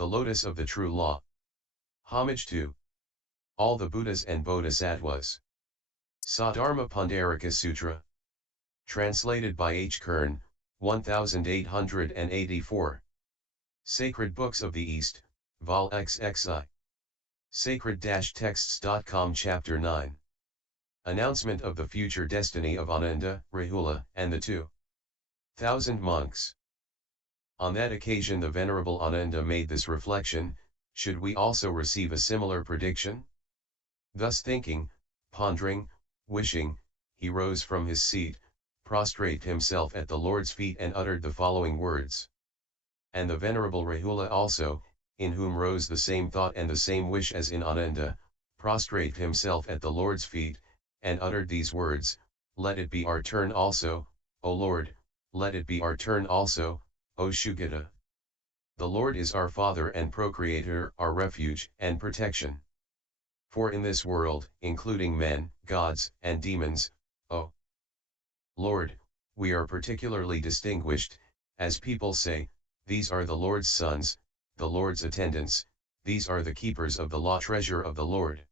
the lotus of the true law. Homage to all the Buddhas and Bodhisattvas. Sadharma Pundarika Sutra. Translated by H. Kern, 1884. Sacred Books of the East, Vol. XXI. Sacred-texts.com Chapter 9. Announcement of the future destiny of Ananda, RAHULA, and the 2,000 monks. On that occasion the venerable Ananda made this reflection: should we also receive a similar prediction? Thus thinking, pondering, wishing, he rose from his seat, prostrated himself at the Lord's feet and uttered the following words. And the venerable RAHULA also, in whom rose the same thought and the same wish as in Ananda, prostrated himself at the Lord's feet, and uttered these words: Let it be our turn also, O Lord, let it be our turn also, O Shugita. The Lord is our Father and Procreator, our refuge and protection. For in this world, including men, gods, and demons, O Lord, we are particularly distinguished, as people say, these are the Lord's sons, the Lord's attendants, these are the keepers of the law, treasure of the Lord.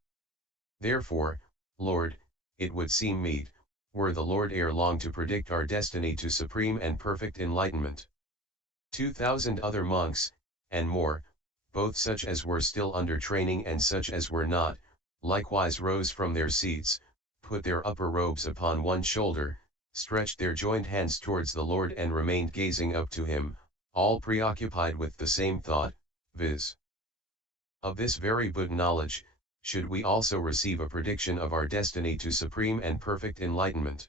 Therefore, Lord, it would seem meet, were the Lord ere long to predict our destiny to supreme and perfect enlightenment. 2,000 other monks, and more, both such as were still under training and such as were not, likewise rose from their seats, put their upper robes upon one shoulder, stretched their joined hands towards the Lord and remained gazing up to him, all preoccupied with the same thought, viz. Of this very Buddha knowledge, should we also receive a prediction of our destiny to supreme and perfect enlightenment.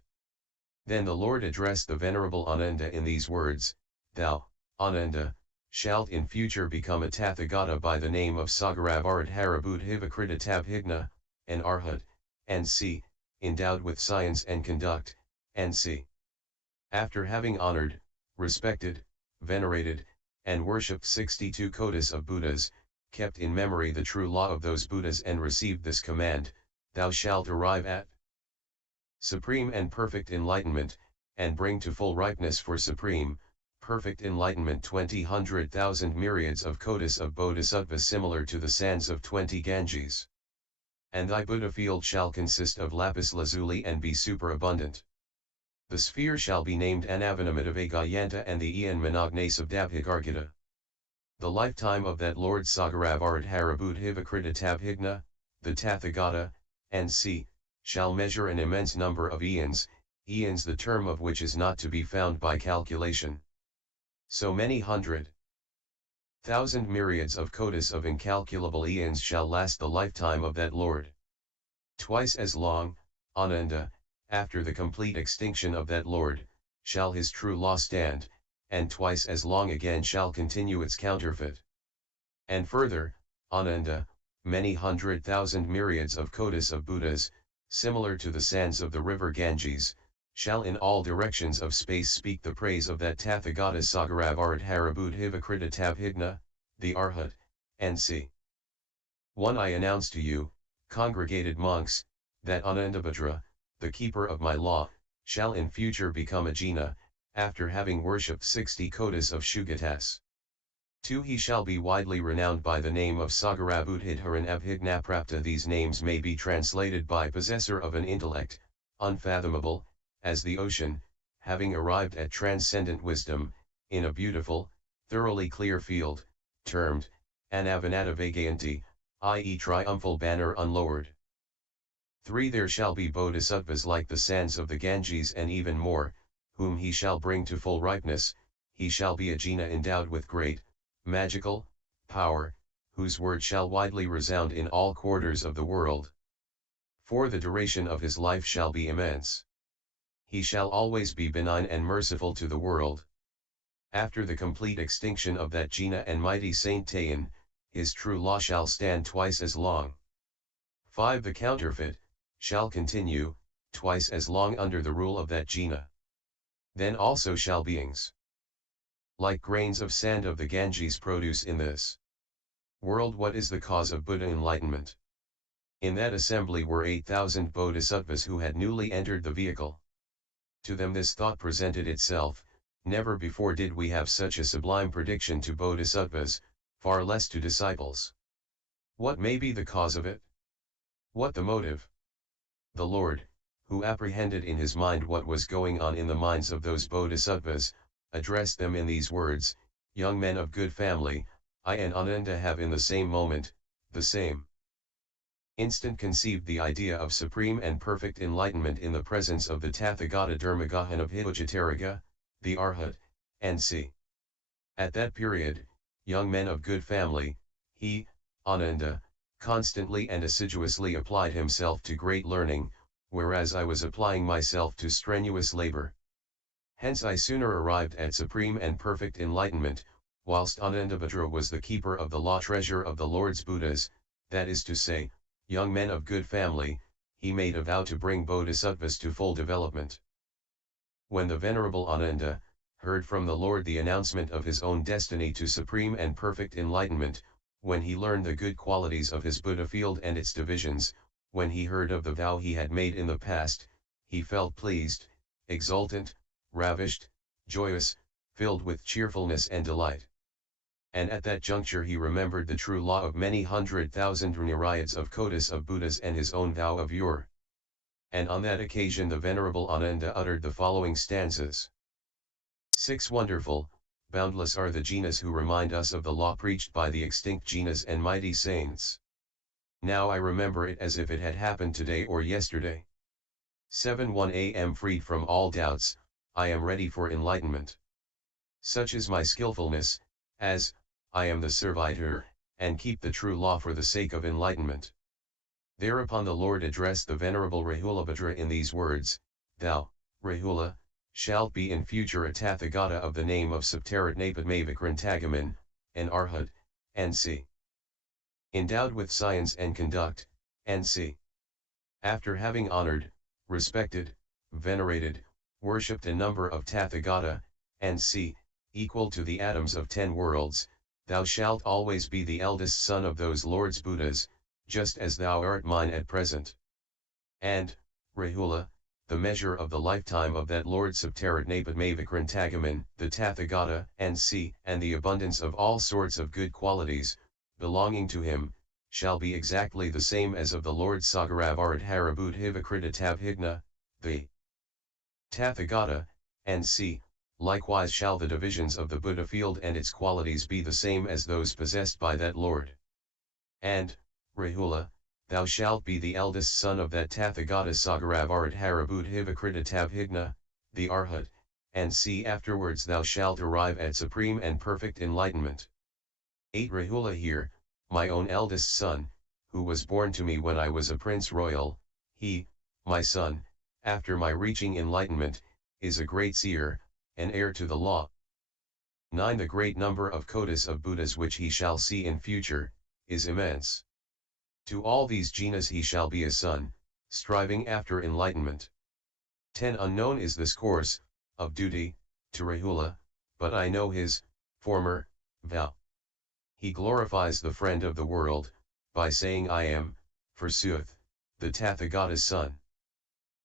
Then the Lord addressed the venerable Ananda in these words: Thou, Ananda, shalt in future become a Tathagata by the name of Sagaravaradharabuddhivikriditabhigna, an Arhat, and c. endowed with science and conduct, and c. after having honored, respected, venerated, and worshipped 62 kotis of Buddhas, kept in memory the true law of those Buddhas and received this command: Thou shalt arrive at supreme and perfect enlightenment, and bring to full ripeness for supreme, perfect enlightenment 20,100,000 myriads of kotis of Bodhisattvas similar to the sands of 20 Ganges. And thy Buddha field shall consist of lapis lazuli and be superabundant. The sphere shall be named Anavanamita-vaig-ayanta and the Æon Manognasabdabhigargita. The lifetime of that Lord Sagaravaradharabuddhivikriditabhigna, the Tathagata, and c. shall measure an immense number of eons, eons the term of which is not to be found by calculation. So many 100,000 myriads of kotis of incalculable eons shall last the lifetime of that Lord. Twice as long, Ananda, after the complete extinction of that Lord, shall his true law stand, and twice as long again shall continue its counterfeit. And further, Ananda, many 100,000 myriads of kotis of Buddhas, similar to the sands of the river Ganges, shall in all directions of space speak the praise of that Tathagata Sagaravaradharabuddhivikriditabhigna, the Arhat, and c. 1. I announce to you, congregated monks, that Anandabhadra, the keeper of my law, shall in future become a jina, after having worshipped 60 kotis of Shugatas. 2. He shall be widely renowned by the name of Sagaravaradharabuddhivikriditabhigna. These names may be translated by possessor of an intellect, unfathomable, as the ocean, having arrived at transcendent wisdom, in a beautiful, thoroughly clear field, termed Anavanamita-vaig-ayanta, i.e. triumphal banner unlowered. 3. There shall be Bodhisattvas like the sands of the Ganges and even more, whom he shall bring to full ripeness. He shall be a jina endowed with great, magical, power, whose word shall widely resound in all quarters of the world. 4. The duration of his life shall be immense. He shall always be benign and merciful to the world. After the complete extinction of that jina and mighty saint Æon, his true law shall stand twice as long. 5. The counterfeit shall continue twice as long under the rule of that jina. Then also shall beings like grains of sand of the Ganges produce in this world what is the cause of Buddha enlightenment. In that assembly were 8,000 Bodhisattvas who had newly entered the vehicle. To them this thought presented itself: never before did we have such a sublime prediction to Bodhisattvas, far less to disciples. What may be the cause of it? What the motive? The Lord, who apprehended in his mind what was going on in the minds of those Bodhisattvas, addressed them in these words: young men of good family, I and Ananda have in the same moment, the same instant conceived the idea of supreme and perfect enlightenment in the presence of the Tathagata Dharmagahanavidujitariga, the Arhat, and c. At that period, young men of good family, he, Ananda, constantly and assiduously applied himself to great learning, whereas I was applying myself to strenuous labor. Hence I sooner arrived at supreme and perfect enlightenment, whilst Anandabhadra was the keeper of the law treasure of the Lord's Buddhas, that is to say, young men of good family, he made a vow to bring Bodhisattvas to full development. When the venerable Ananda heard from the Lord the announcement of his own destiny to supreme and perfect enlightenment, when he learned the good qualities of his Buddha field and its divisions, when he heard of the vow he had made in the past, he felt pleased, exultant, ravished, joyous, filled with cheerfulness and delight. And at that juncture he remembered the true law of many 100,000 myriads of kotis of Buddhas and his own vow of yore. And on that occasion the venerable Ananda uttered the following stanzas. 6 Wonderful, boundless are the jinas who remind us of the law preached by the extinct jinas and mighty saints. Now I remember it as if it had happened today or yesterday. 7 1 am freed from all doubts, I am ready for enlightenment. Such is my skillfulness, as, I am the servitor, and keep the true law for the sake of enlightenment. Thereupon the Lord addressed the venerable Rahulabhadra in these words: Thou, Rahula, shalt be in future a Tathagata of the name of Anavanamita-vaig-ayanta, an Arhat, and c. endowed with science and conduct, and c. after having honored, respected, venerated, worshipped a number of Tathagata, and c. equal to the atoms of 10 worlds, thou shalt always be the eldest son of those Lord's Buddhas, just as thou art mine at present. And, Rahula, the measure of the lifetime of that Lord Superabundant, the Tathagata, and c. and the abundance of all sorts of good qualities, belonging to him, shall be exactly the same as of the Lord Sagaravaradharabuddhivikriditabhigna, the Tathagata, and c. likewise shall the divisions of the Buddha field and its qualities be the same as those possessed by that Lord. And, Rahula, thou shalt be the eldest son of that Tathagata Sagaravaradharabuddhivikriditabhigna, the Arhat, and c. afterwards thou shalt arrive at supreme and perfect enlightenment. 8 Rahula here, my own eldest son, who was born to me when I was a prince royal, he, my son, after my reaching enlightenment, is a great seer, an heir to the law. 9 The great number of kotis of Buddhas which he shall see in future, is immense. To all these jinas he shall be a son, striving after enlightenment. 10 Unknown is this course, of duty, to Rahula, but I know his, former, vow. He glorifies the friend of the world, by saying I am, forsooth, the Tathagata's son.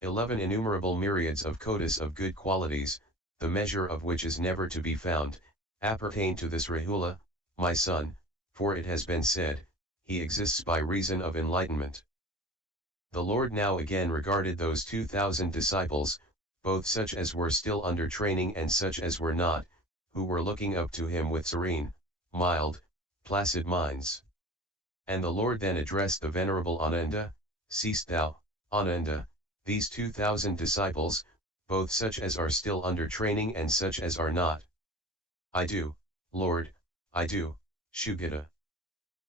11 Innumerable myriads of kotis of good qualities, the measure of which is never to be found, appertain to this Rahula, my son, for it has been said, he exists by reason of enlightenment. The Lord now again regarded those 2,000 disciples, both such as were still under training and such as were not, who were looking up to him with serene, mild, placid minds. And the Lord then addressed the venerable Ananda: Seest thou, Ananda, these 2,000 disciples, both such as are still under training and such as are not? I do, Lord, I do, Shugita.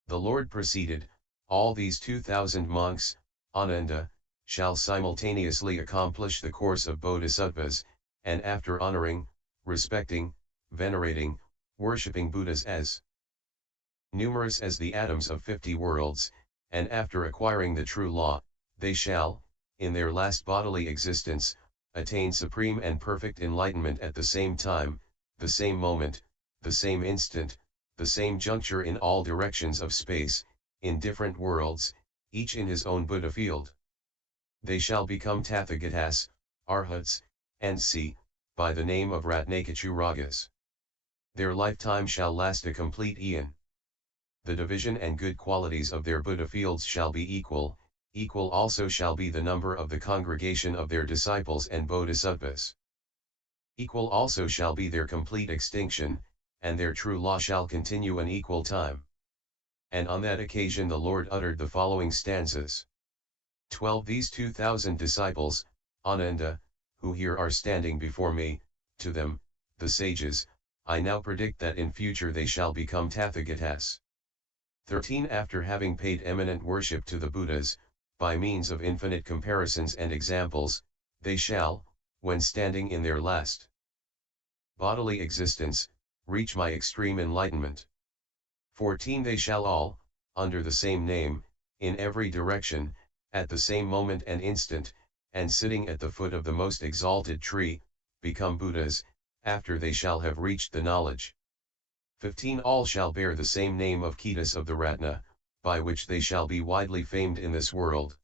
The Lord proceeded: all these 2,000 monks, Ananda, shall simultaneously accomplish the course of Bodhisattvas, and after honoring, respecting, venerating, worshipping Buddhas as numerous as the atoms of 50 worlds, and after acquiring the true law, they shall, in their last bodily existence, attain supreme and perfect enlightenment at the same time, the same moment, the same instant, the same juncture in all directions of space, in different worlds, each in his own Buddha field. They shall become Tathagatas, Arhats, and c. by the name of Ratnakachuragas. Their lifetime shall last a complete Æon. the division and good qualities of their Buddha fields shall be equal, equal also shall be the number of the congregation of their disciples and Bodhisattvas. Equal also shall be their complete extinction, and their true law shall continue an equal time. And on that occasion the Lord uttered the following stanzas. 12 These 2,000 disciples, Ananda, who here are standing before me, to them, the sages, I now predict that in future they shall become Tathagatas. 13 After having paid eminent worship to the Buddhas, by means of infinite comparisons and examples, they shall, when standing in their last bodily existence, reach my extreme enlightenment. 14 They shall all, under the same name, in every direction, at the same moment and instant, and sitting at the foot of the most exalted tree, become Buddhas, after they shall have reached the knowledge. 15 All shall bear the same name of kotis of the Ratna, by which they shall be widely famed in this world.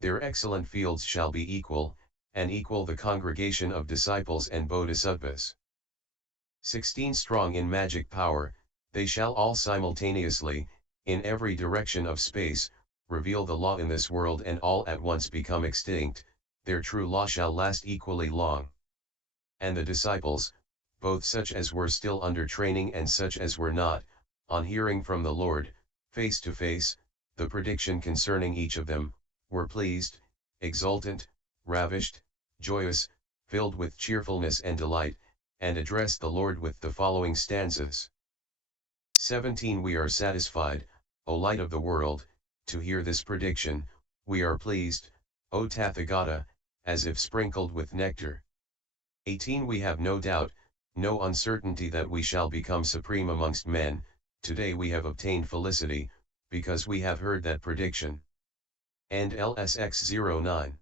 Their excellent fields shall be equal, and equal the congregation of disciples and Bodhisattvas. 16 Strong in magic power, they shall all simultaneously, in every direction of space, reveal the law in this world and all at once become extinct, their true law shall last equally long. And the disciples, both such as were still under training and such as were not, on hearing from the Lord, face to face, the prediction concerning each of them, were pleased, exultant, ravished, joyous, filled with cheerfulness and delight, and addressed the Lord with the following stanzas. 17 We are satisfied, O light of the world, to hear this prediction, we are pleased, O Tathagata, as if sprinkled with nectar. 18 We have no doubt, no uncertainty that we shall become supreme amongst men, today we have obtained felicity, because we have heard that prediction. And LSX 09.